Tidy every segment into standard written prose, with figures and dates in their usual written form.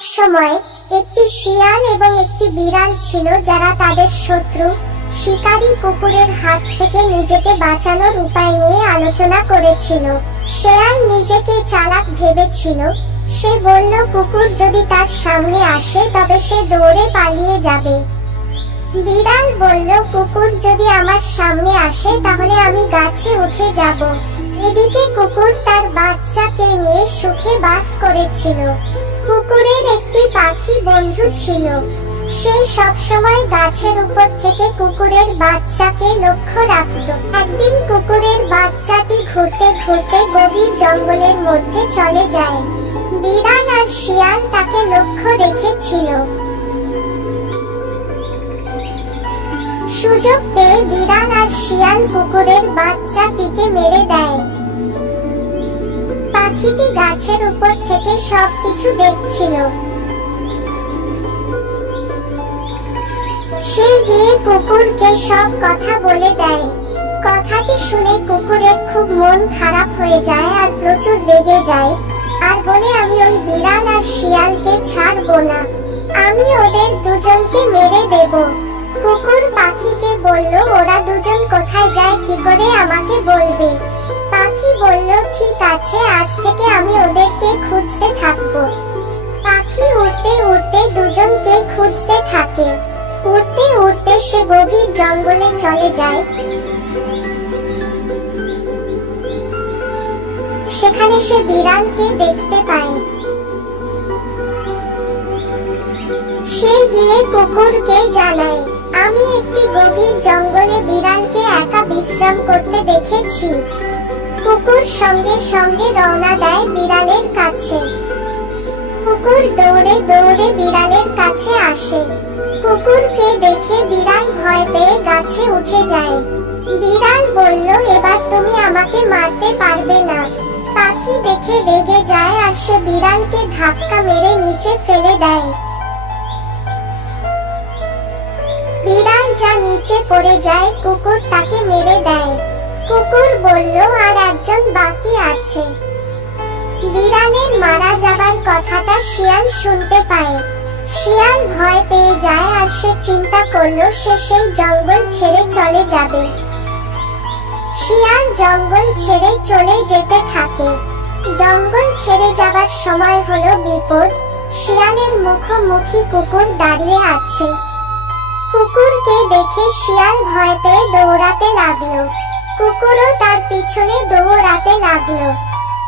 এক সময় একটি শিয়াল এবং একটি বিড়াল ছিল যারা তাদের শত্রু শিকারী কুকুরের হাত থেকে নিজেকে বাঁচানোর উপায় নিয়ে আলোচনা করেছিল। শিয়াল নিজেকে চালাক ভেবেছিল। সে বলল, কুকুর যদি তার সামনে আসে তবে সে দৌড়ে পালিয়ে যাবে। বিড়াল বলল, কুকুর যদি আমার সামনে আসে তাহলে আমি গাছে উঠে যাব। এদিকে কুকুর তার বাচ্চাকে নিয়ে সুখে বাস করেছিল। কুকুরের একটি পাখি বন্ধু ছিল। সে সবসময় গাছের উপর থেকে কুকুরের বাচ্চাকে লক্ষ্য রাখত। একদিন কুকুরের বাচ্চাটি ঘুরতে ঘুরতে গভীর জঙ্গলের মধ্যে চলে যায়। বিড়াল আর শিয়াল তাকে লক্ষ্য রেখেছিল। সুযোগ পেয়ে বিড়াল আর শিয়াল কুকুরের বাচ্চাটিকে মেরে দেয়। পাখিটি গাছের উপর থেকে সবকিছু দেখছিল। সে গিয়ে কুকুরকে সব কথা বলে দেয়। কথাটি শুনে কুকুরের খুব মন খারাপ হয়ে যায় আর প্রচুর রেগে যায়, আর বলে, আমি ওই বিড়াল আর শিয়ালকে ছাড়বো না, আমি ওদের দুজনকে মেরে দেব। কুকুর পাখিকে বলল, ওরা দুজন কোথায় যায় কি করে আমাকে বলবে। পাখি বলল, ঠিক আছে, আজ থেকে আমি ওদেরকে খুঁজতে থাকবো। পাখি উড়তে উড়তে দুজনকে খুঁজতে থাকে। উড়তে উড়তে সে গভীর জঙ্গলে চলে যায়। সেখানে সে বিড়ালকে দেখতে পায়। সে গিয়ে কুকুরকে জানায়, আমি একটি গভীর জঙ্গলে বিড়ালকে একা বিশ্রাম করতে দেখেছি। কুকুর সঙ্গে সঙ্গে রওনা দেয় বিড়ালের কাছে। কুকুর দৌড়ে দৌড়ে বিড়ালের কাছে আসে। কুকুরকে দেখে বিড়াল ভয় পেয়ে গাছে উঠে যায়। বিড়াল বলল, এবার তুমি আমাকে মারতে পারবে না। পাখি দেখে রেগে যায় আর সে বিড়ালকে ধাক্কা মেরে নিচে ফেলে দেয়। বিড়াল যা নিচে পড়ে যায়, কুকুর তাকে মেরে দেয়। কুকুর বলল, আর একজন বাকি আছে। বিড়ালের মারা যাবার কথাটা শিয়াল শুনতে পায়। শিয়াল ভয় পেয়ে যায় আর সে চিন্তা করলো সে সেই জঙ্গল ছেড়ে চলে যাবে। শিয়াল জঙ্গল ছেড়ে চলে যেতে থাকে। জঙ্গল ছেড়ে যাবার সময় হলো বিপদ। শিয়ালের মুখোমুখি কুকুর দাঁড়িয়ে আছে। কুকুরকে দেখে শিয়াল ভয় পেয়ে দৌড়াতে লাগলো। কুকুরও তার পিছনে দৌড়াতে লাগলো।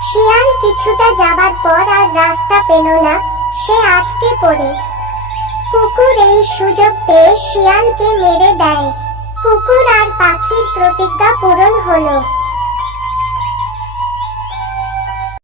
শিয়াল কিছুটা যাবার পর আর রাস্তা পেল না, সে আটকে পড়ে। কুকুর এই সুযোগ পেয়ে শিয়ালকে মেরে দেয়। কুকুর আর পাখির প্রতিজ্ঞা পূরণ হলো।